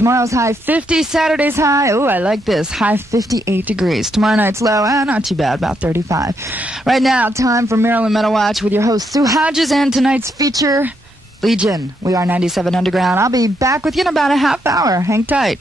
Tomorrow's high 50, Saturday's high, ooh, I like this, high 58 degrees. Tomorrow night's low, not too bad, about 35. Right now, time for Maryland Metal Watch with your host, Sue Hodges, and tonight's feature, Legion. We are 97 Underground. I'll be back with you in about a half hour. Hang tight.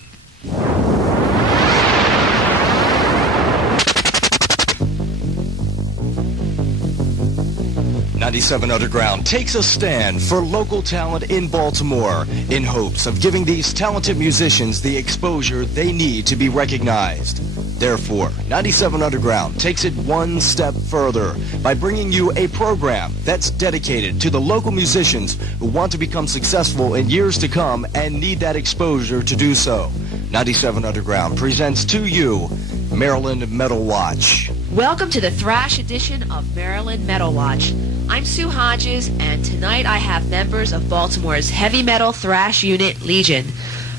97 Underground takes a stand for local talent in Baltimore in hopes of giving these talented musicians the exposure they need to be recognized. Therefore, 97 Underground takes it one step further by bringing you a program that's dedicated to the local musicians who want to become successful in years to come and need that exposure to do so. 97 Underground presents to you Maryland Metal Watch. Welcome to the thrash edition of Maryland Metal Watch. I'm Sue Hodges, and tonight I have members of Baltimore's heavy metal thrash unit, Legion.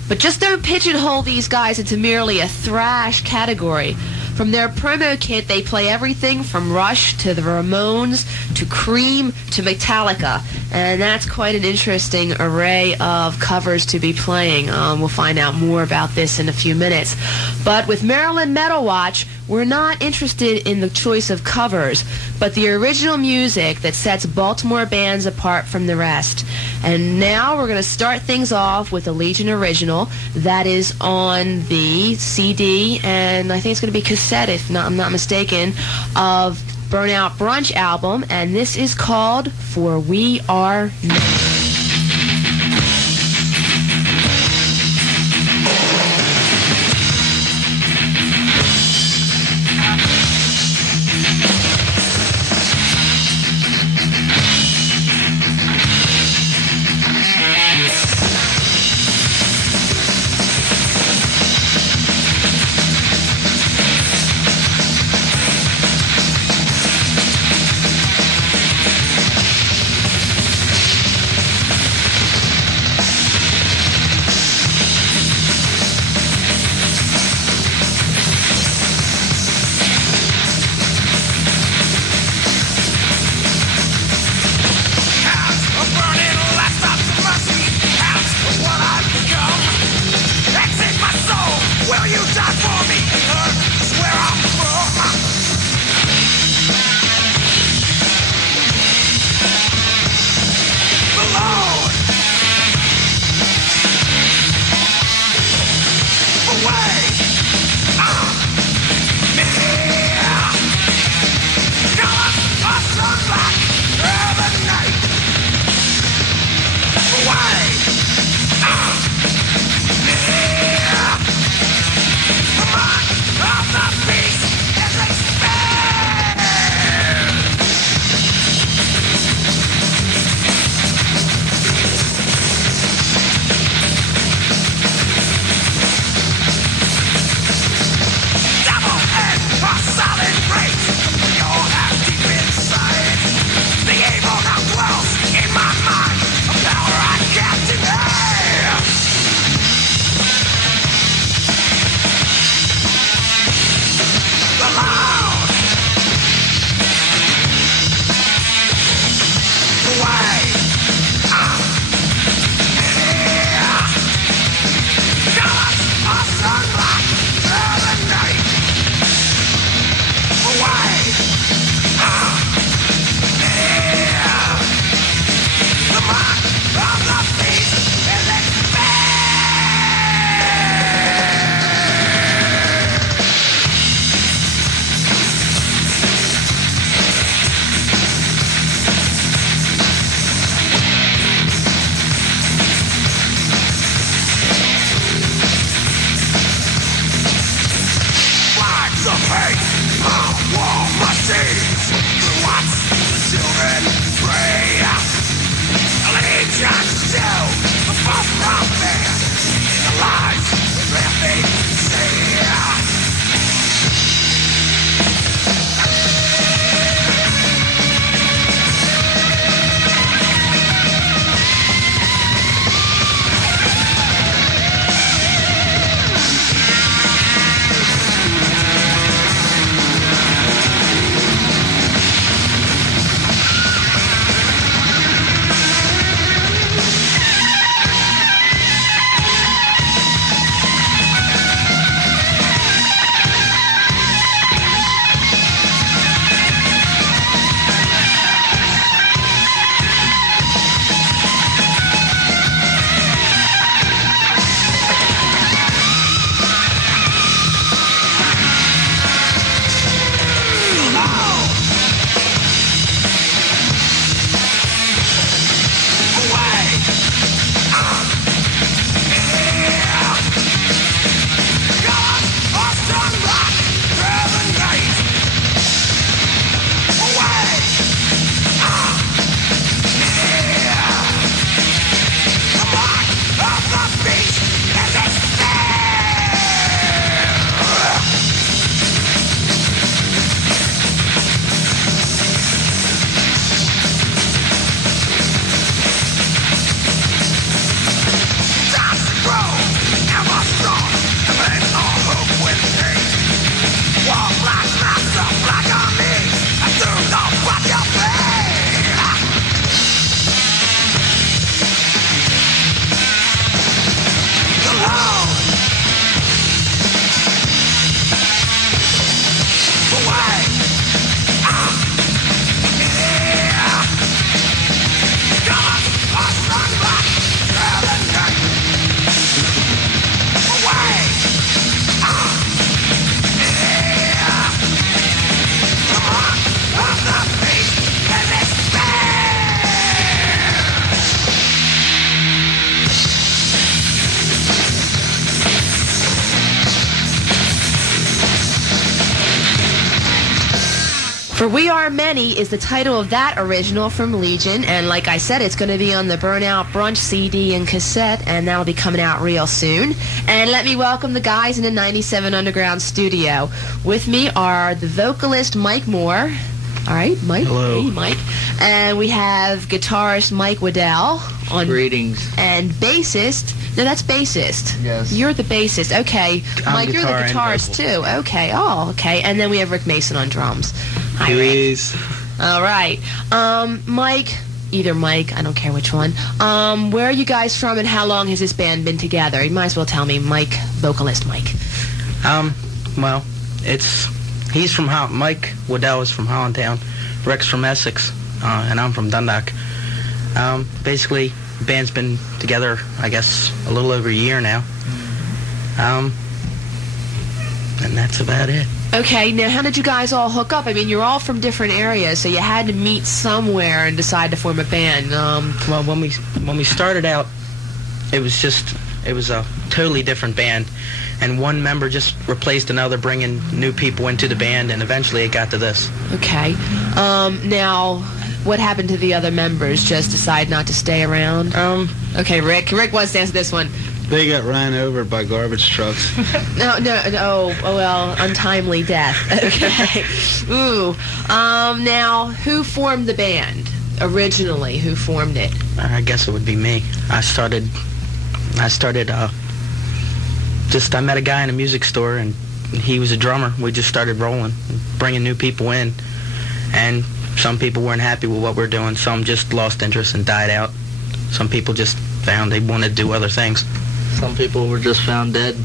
But just don't pigeonhole these guys into merely a thrash category. From their promo kit, they play everything from Rush to the Ramones to Cream to Metallica. And that's quite an interesting array of covers to be playing. We'll find out more about this in a few minutes. But with Maryland Metal Watch, we're not interested in the choice of covers, but the original music that sets Baltimore bands apart from the rest. And now we're going to start things off with a Legion original that is on the CD, and I think it's going to be cassette, if I'm not mistaken, of Burnout Brunch album, and this is called For We Are Known. For We Are Many is the title of that original from Legion, and like I said, it's going to be on the Burnout Brunch CD and cassette, and that'll be coming out real soon. And let me welcome the guys in the 97 Underground studio. With me are the vocalist Mike Moore. All right, Mike. Hello. Hey, Mike. And we have guitarist Mike Waddell. Greetings. And bassist. No, that's bassist. Yes. You're the bassist. Okay. I'm Mike, you're the guitar and guitarist too. Okay. Oh, okay. And then we have Rick Mason on drums. Hi, Rick. Please. All right. Mike, either Mike, I don't care which one. Where are you guys from and how long has this band been together? You might as well tell me, Mike, vocalist Mike. Well, he's from Mike Waddell is from Hollandtown, Rick's from Essex, and I'm from Dundalk. Basically, the band's been together, I guess, a little over a year now. And that's about it. Okay, now how did you guys all hook up? I mean, you're all from different areas, so you had to meet somewhere and decide to form a band. Well, when we started out, it was a totally different band, and one member just replaced another, bringing new people into the band, and eventually it got to this. Okay. Now, what happened to the other members? Just decide not to stay around? Okay, Rick. Rick wants to answer this one. They got ran over by garbage trucks. No. Oh, well, untimely death. Okay. Ooh. Now, who formed the band originally? Who formed it? I guess it would be me. I met a guy in a music store, and he was a drummer. We just started rolling, bringing new people in, and some people weren't happy with what we're doing. Some just lost interest and died out. Some people just found they wanted to do other things. Some people were just found dead.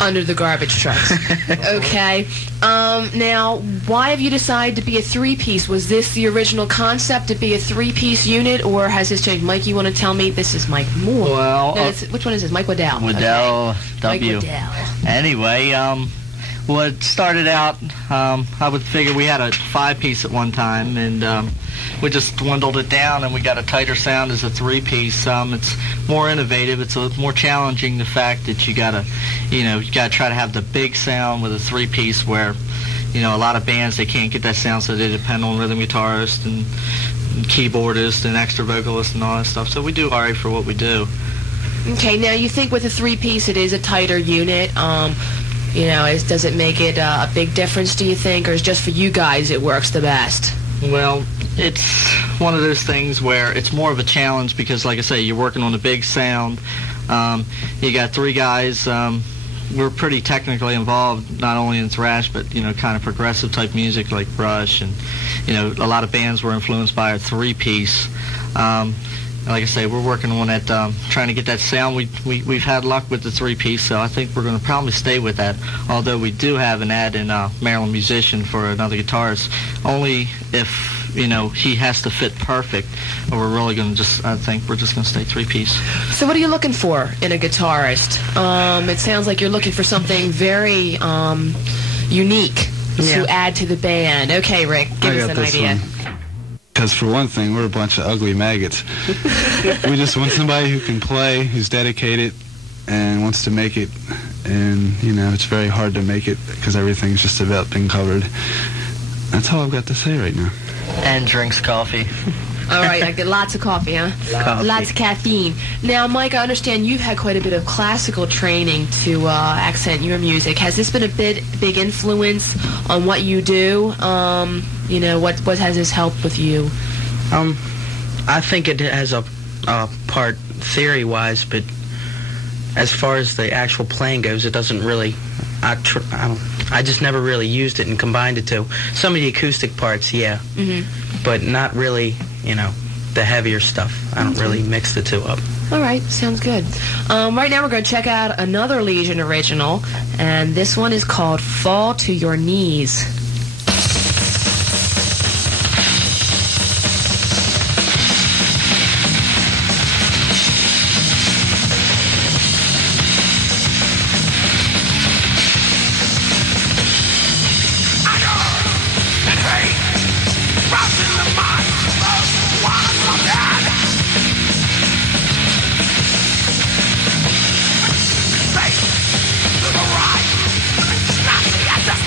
Under the garbage trucks. Okay. Now, why have you decided to be a three-piece? Was this the original concept, to be a three-piece unit, or has this changed? Mike, you want to tell me? This is Mike Moore. Well, No, which one is this? Mike Waddell. Waddell, Okay. W. Mike Waddell. Anyway, well, it started out, I would figure we had a five-piece at one time, and we just dwindled it down, and we got a tighter sound as a three-piece. It's more innovative. It's more challenging, the fact that you gotta try to have the big sound with a three-piece, where, a lot of bands, they can't get that sound, so they depend on rhythm guitarist and keyboardist and extra vocalist and all that stuff. So we do all right for what we do. Okay, now you think with a three-piece it is a tighter unit. Does it make it a big difference, do you think, or is just for you guys it works the best? Well, it's one of those things where it's more of a challenge because, like I say, you're working on a big sound. You got three guys. We're pretty technically involved, not only in thrash, but, kind of progressive type music like Rush. And, a lot of bands were influenced by a three-piece. Like I say, we're working on it, trying to get that sound. We've had luck with the three-piece, so I think we're going to probably stay with that. Although we do have an ad in Maryland Musician for another guitarist, only if he has to fit perfect. Or we're really going to I think we're just going to stay three-piece. So what are you looking for in a guitarist? It sounds like you're looking for something very unique to add to the band. Okay, Rick, give us an idea. Because for one thing, we're a bunch of ugly maggots. We just want somebody who can play, who's dedicated, and wants to make it. And, it's very hard to make it because everything's just about being covered. That's all I've got to say right now. And drinks coffee. All right, I get lots of coffee, huh? Coffee. Lots of caffeine. Now, Mike, I understand you've had quite a bit of classical training to accent your music. Has this been a big influence on what you do? What has this helped with you? I think it has a part theory-wise, but as far as the actual playing goes, it doesn't really. I just never really used it and combined the two. Some of the acoustic parts, yeah, but not really. The heavier stuff. I don't really mix the two up. All right, sounds good. Right now we're going to check out another Legion original, and this one is called Fall to Your Knees. Right, not the end of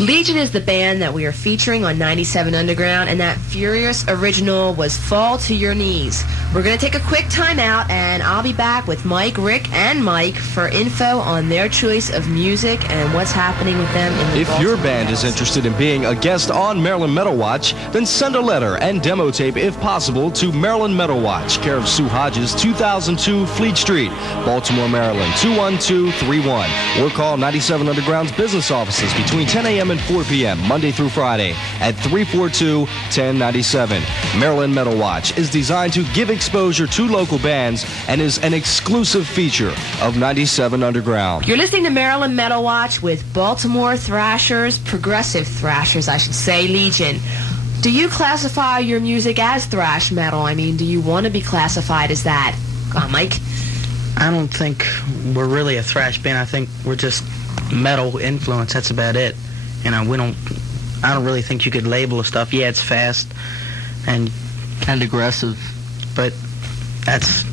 Legion is the band that we are featuring on 97 Underground, and that furious original was Fall to Your Knees. We're going to take a quick time out, and I'll be back with Mike, Rick, and Mike for info on their choice of music and what's happening with them in the If your band is interested in being a guest on Maryland Metal Watch, then send a letter and demo tape, if possible, to Maryland Metal Watch, care of Sue Hodges, 2002 Fleet Street, Baltimore, Maryland, 21231. Or call 97 Underground's business offices between 10 a.m. and 4 p.m., Monday through Friday, at 342-1097. Maryland Metal Watch is designed to give exposure to local bands and is an exclusive feature of 97 Underground. You're listening to Maryland Metal Watch with Baltimore thrashers, progressive thrashers, I should say, Legion. Do you classify your music as thrash metal? I mean, do you want to be classified as that? Go on, Mike. I don't think we're really a thrash band. I think we're just metal influence. That's about it. You know, I don't really think you could label stuff. Yeah, it's fast and aggressive, but that's,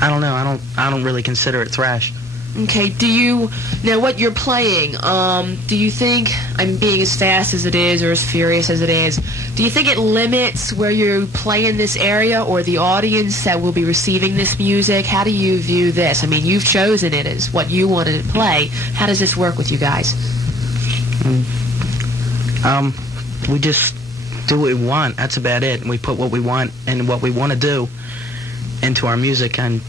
I don't know. I don't really consider it thrash. Okay, now what you're playing, do you think, I'm being as fast as it is or as furious as it is, do you think it limits where you play in this area or the audience that will be receiving this music? How do you view this? I mean, you've chosen it as what you wanted to play. How does this work with you guys? We just do what we want. That's about it. We put what we want and what we want to do into our music, and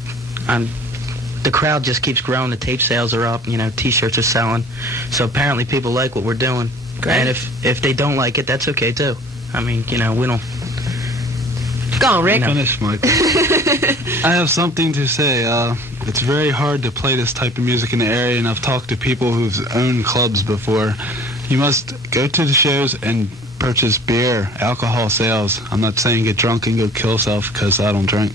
the crowd just keeps growing. The tape sales are up. You know, T-shirts are selling. So apparently people like what we're doing. Great. And if they don't like it, that's okay too. I mean, you know, we don't. Go on, Rick. Finish, Michael. I have something to say. It's very hard to play this type of music in the area, and I've talked to people who've owned clubs before. You must go to the shows and purchase beer, alcohol sales. I'm not saying get drunk and go kill yourself, because I don't drink.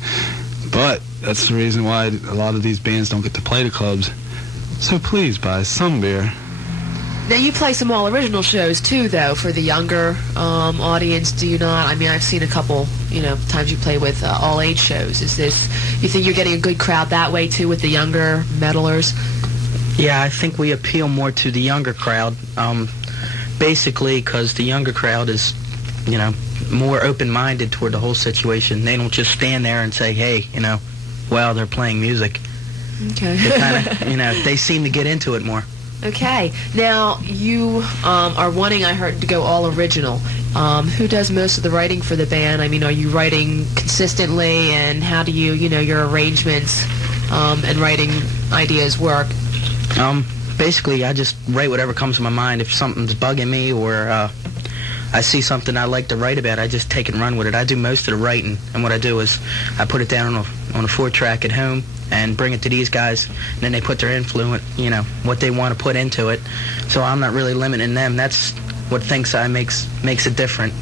But that's the reason why a lot of these bands don't get to play the clubs. So please buy some beer. Now, you play some all-original shows, too, though, for the younger audience, do you not? I mean, I've seen a couple, times you play with all-age shows. You think you're getting a good crowd that way, too, with the younger metalers? Yeah, I think we appeal more to the younger crowd, basically because the younger crowd is, more open-minded toward the whole situation. They don't just stand there and say, hey, well, they're playing music. Okay. They kind of, they seem to get into it more. Okay. Now, you are wanting, I heard, to go all original. Who does most of the writing for the band? I mean, are you writing consistently, and how do you, your arrangements and writing ideas work? Basically, I just write whatever comes to my mind. If something's bugging me or I see something I like to write about, I just take it and run with it. I do most of the writing, and what I do is I put it down on a 4-track at home, and bring it to these guys, and then they put their influence, you know, what they want to put into it. So I'm not really limiting them. That's what Thinks I makes it different,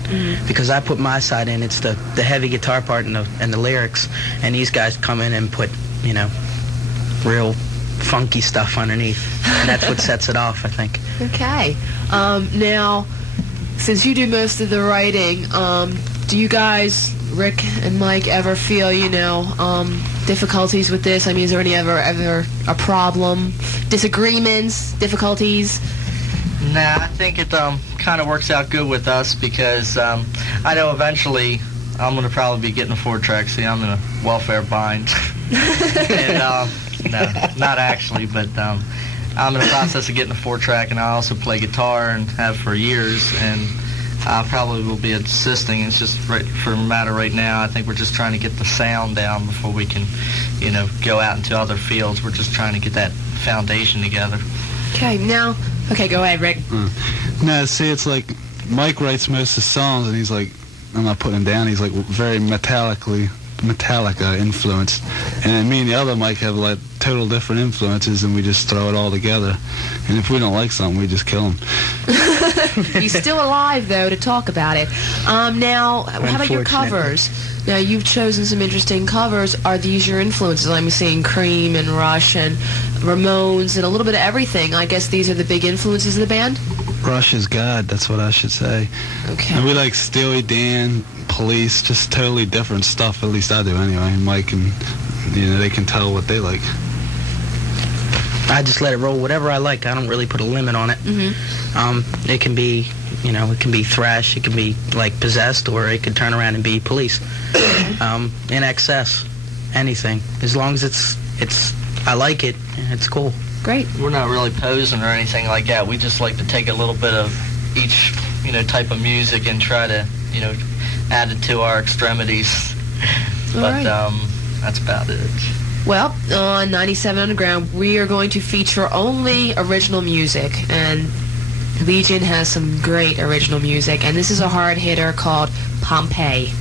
because I put my side in. It's the heavy guitar part and the lyrics, and these guys come in and put, you know, real funky stuff underneath, and that's what sets it off, I think. Okay. Now, since you do most of the writing, do you guys, Rick and Mike, ever feel, you know, difficulties with this? I mean, is there any ever a problem, disagreements, difficulties? Nah, I think it kind of works out good with us, because I know eventually I'm going to probably be getting a 4-track. See, I'm in a welfare bind. And, no, not actually, but I'm in the process of getting a 4-track, and I also play guitar and have for years, and I probably will be assisting. It's just for the matter right now, I think we're just trying to get the sound down before we can, you know, go out into other fields. We're just trying to get that foundation together. Okay, now, okay, go ahead, Rick. No, see, it's like Mike writes most of the songs, and he's like, I'm not putting him down, he's like very Metallica influenced. And then me and the other Mike have like total different influences, and we just throw it all together. And if we don't like something, we just kill him. He's still alive, though, to talk about it. Now, how about your covers? Now, you've chosen some interesting covers. Are these your influences? I'm seeing Cream and Rush and Ramones and a little bit of everything. I guess these are the big influences of the band? Rush is God, that's what I should say. Okay. And we like Steely Dan, Police, just totally different stuff, at least I do anyway. Mike and, you know, they can tell what they like. I just let it roll whatever I like. I don't really put a limit on it. It can be, you know, it can be thrash, it can be like Possessed, or it could turn around and be Police. In excess, anything. As long as it's I like it, it's cool. Great. We're not really posing or anything like that. We just like to take a little bit of each, you know, type of music and try to, you know, add it to our extremities. But that's about it. Well, on 97 Underground, we are going to feature only original music, and Legion has some great original music, and this is a hard hitter called Pompeii.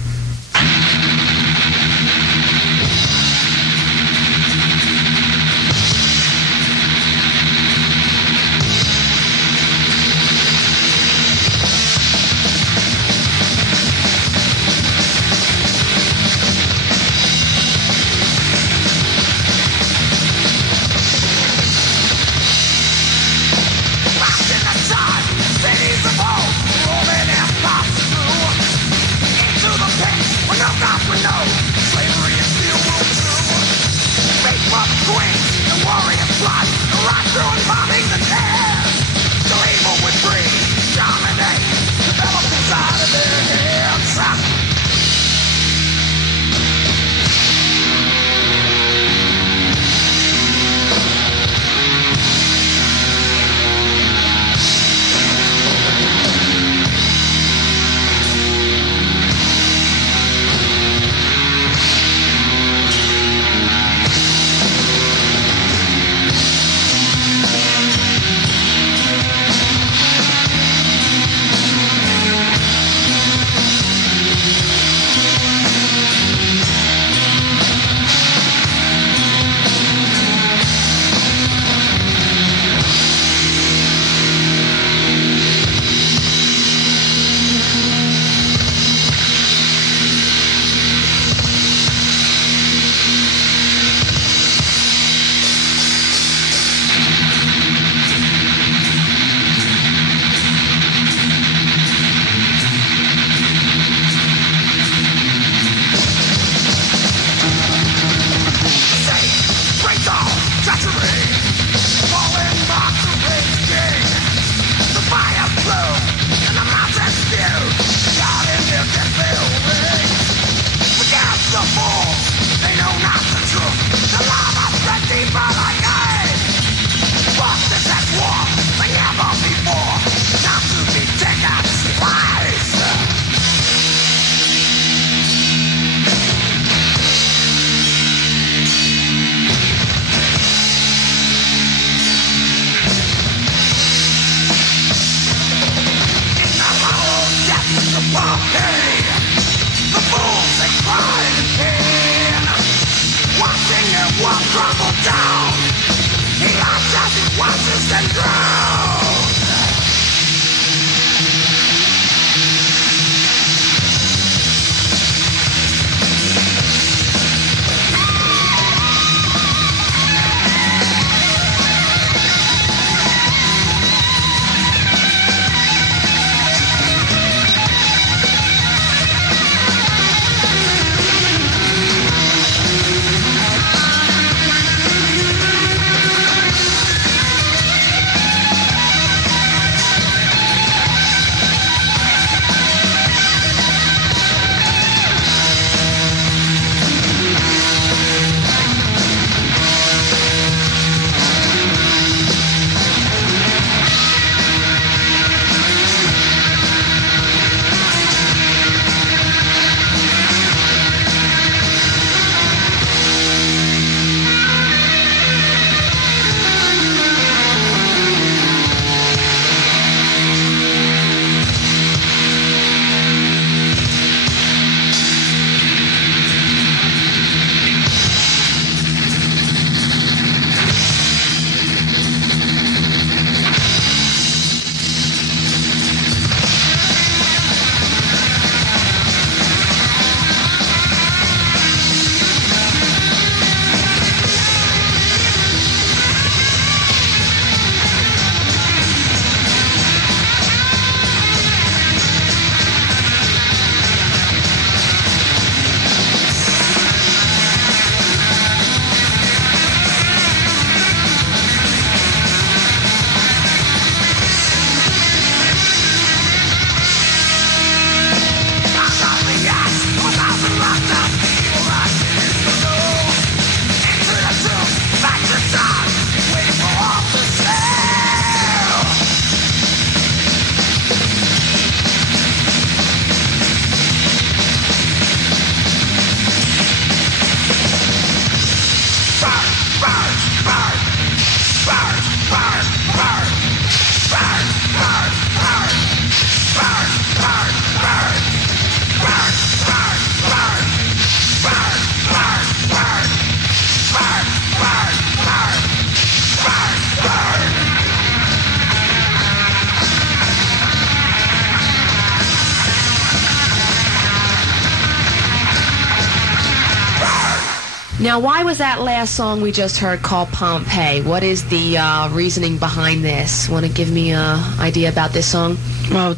Now, why was that last song we just heard called Pompeii? What is the reasoning behind this? Want to give me an idea about this song? Well,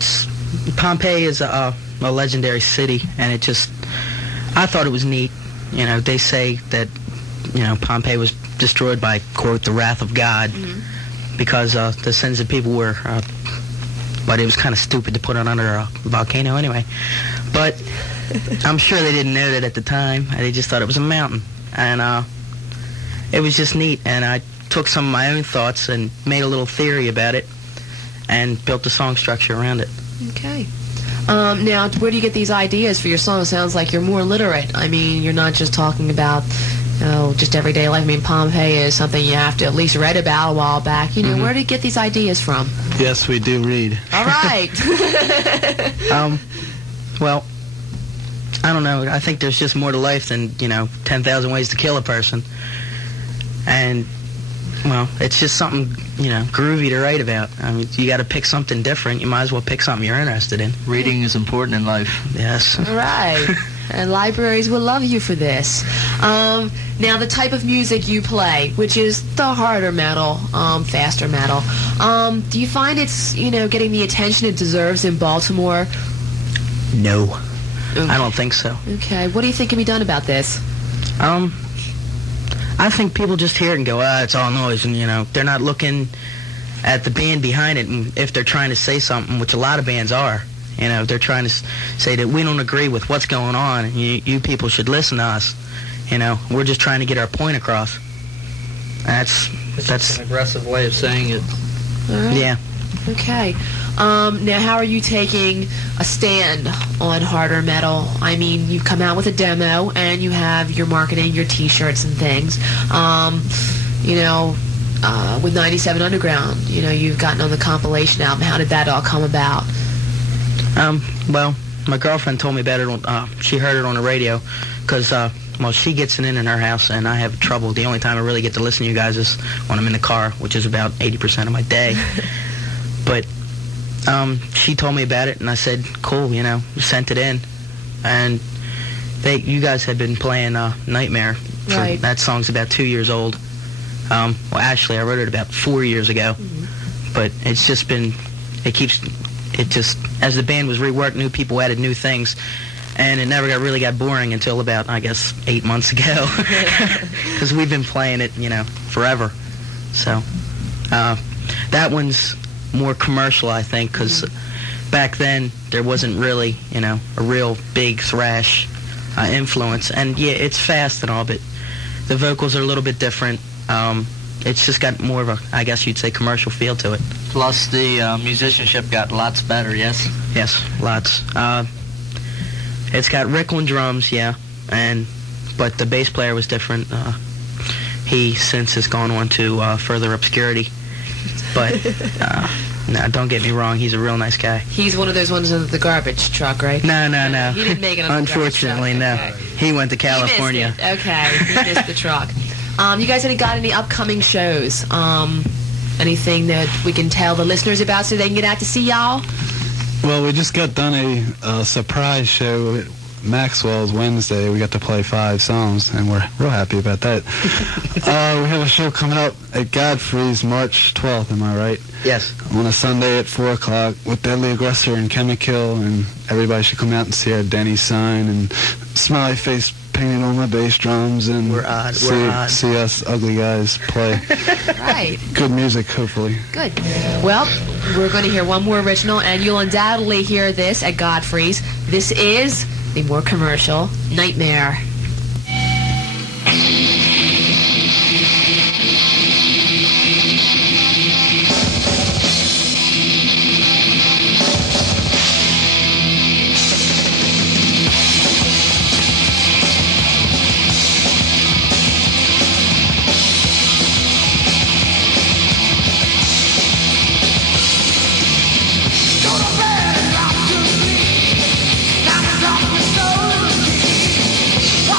Pompeii is a legendary city, and I thought it was neat. You know, they say that, Pompeii was destroyed by, quote, the wrath of God, because the sins of people were, but it was kind of stupid to put it under a volcano anyway. But I'm sure they didn't know that at the time. They just thought it was a mountain. And it was just neat. And I took some of my own thoughts and made a little theory about it and built the song structure around it. Okay. Now, where do you get these ideas for your song? It sounds like you're more literate. I mean, you're not just talking about, just everyday life. I mean, Pompeii is something you have to at least read about a while back. Where do you get these ideas from? Yes, we do read. All right. Well, I don't know. I think there's just more to life than, 10,000 ways to kill a person. And, well, it's just something, groovy to write about. I mean, you got to pick something different. You might as well pick something you're interested in. Reading is important in life. Yes. All right. And libraries will love you for this. Now, the type of music you play, which is the harder metal, faster metal, do you find it's, getting the attention it deserves in Baltimore? No. Okay. I don't think so. Okay. What do you think can be done about this? I think people just hear it and go, it's all noise, and, they're not looking at the band behind it, and if they're trying to say something, which a lot of bands are, they're trying to say that we don't agree with what's going on, and you people should listen to us. We're just trying to get our point across. That's an aggressive way of saying it. All right. Yeah. Okay. Now, how are you taking a stand on harder metal? I mean, you've come out with a demo, and you have your marketing, your T-shirts and things. With 97 Underground, you've gotten on the compilation album. How did that all come about? Well, my girlfriend told me about it. She heard it on the radio, because well, she gets it in her house, and I have trouble. The only time I really get to listen to you guys is when I'm in the car, which is about 80% of my day. But she told me about it, and I said, cool, sent it in. And you guys had been playing Nightmare. Right. That song's about 2 years old. Well, actually, I wrote it about 4 years ago. Mm-hmm. But it's just been, as the band was reworked, new people added new things. And it never really got boring until about, I guess, 8 months ago. Because we've been playing it, forever. So, that one's more commercial, I think, because back then there wasn't really, a real big thrash influence. And, yeah, it's fast and all, but the vocals are a little bit different. It's just got more of a, I guess you'd say, commercial feel to it. Plus, the musicianship got lots better, yes? Yes, lots. It's got Ricklin drums, yeah, but the bass player was different. He since has gone on to further obscurity. But no, don't get me wrong, he's a real nice guy. He's one of those ones in the garbage truck, right? No. He didn't make it on the Unfortunately, garbage no. truck. Okay. He went to California. He missed it. Okay, he missed the truck. You guys got any upcoming shows? Anything that we can tell the listeners about so they can get out to see y'all? Well, we just got done a surprise show at Maxwell's Wednesday. We got to play 5 songs, and we're real happy about that. We have a show coming up at Godfrey's March 12th, am I right? Yes. On a Sunday at 4 o'clock with Deadly Aggressor and Chemical, and everybody should come out and see our Denny sign and smiley face painted on my bass drums, and see us ugly guys play. Right. Good music, hopefully. Good. Well, we're going to hear one more original, and you'll undoubtedly hear this at Godfrey's. This is the more commercial Nightmare. Go to bed and rock to sleep. Now the darkness knows the key.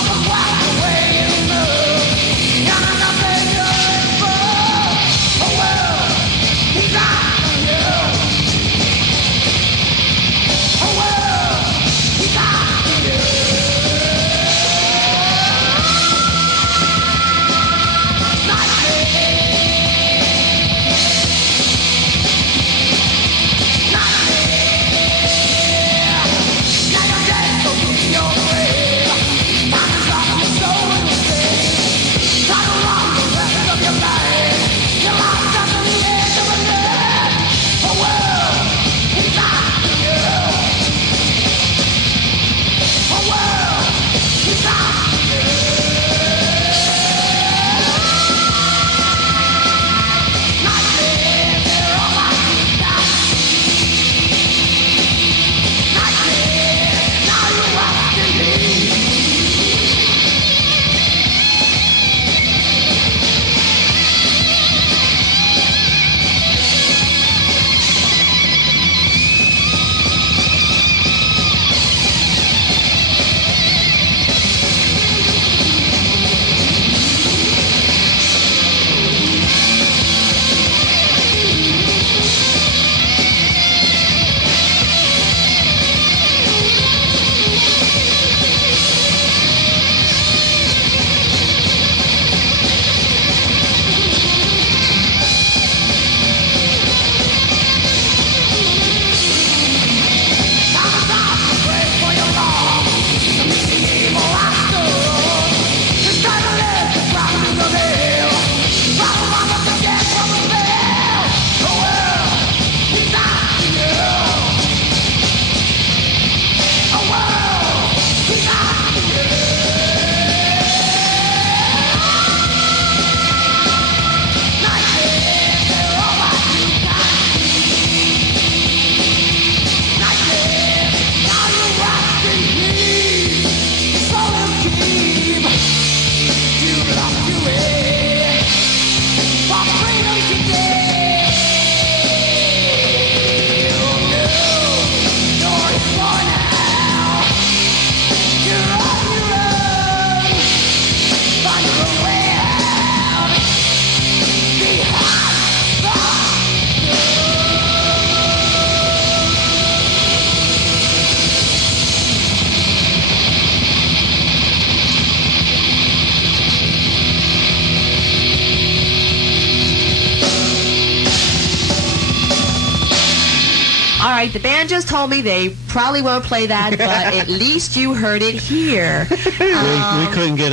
right. The band just told me they probably won't play that, but at least you heard it here. We couldn't get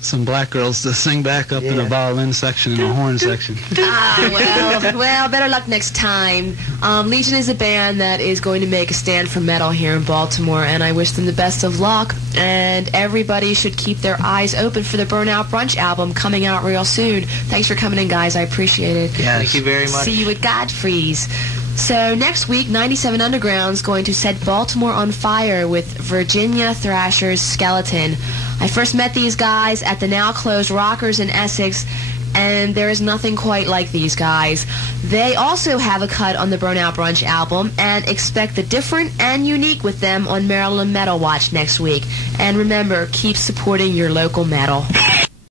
some black girls to sing back up in the violin section and the horn section. Well, better luck next time. Legion is a band that is going to make a stand for metal here in Baltimore, and I wish them the best of luck. And everybody should keep their eyes open for the Burnout Brunch album coming out real soon. Thanks for coming in, guys. I appreciate it. Yes. Thank you very much. See you at Godfrey's. So next week, 97 Underground's going to set Baltimore on fire with Virginia Thrasher's Skeleton. I first met these guys at the now-closed Rockers in Essex, and there is nothing quite like these guys. They also have a cut on the Burnout Brunch album, and expect the different and unique with them on Maryland Metal Watch next week. And remember, keep supporting your local metal.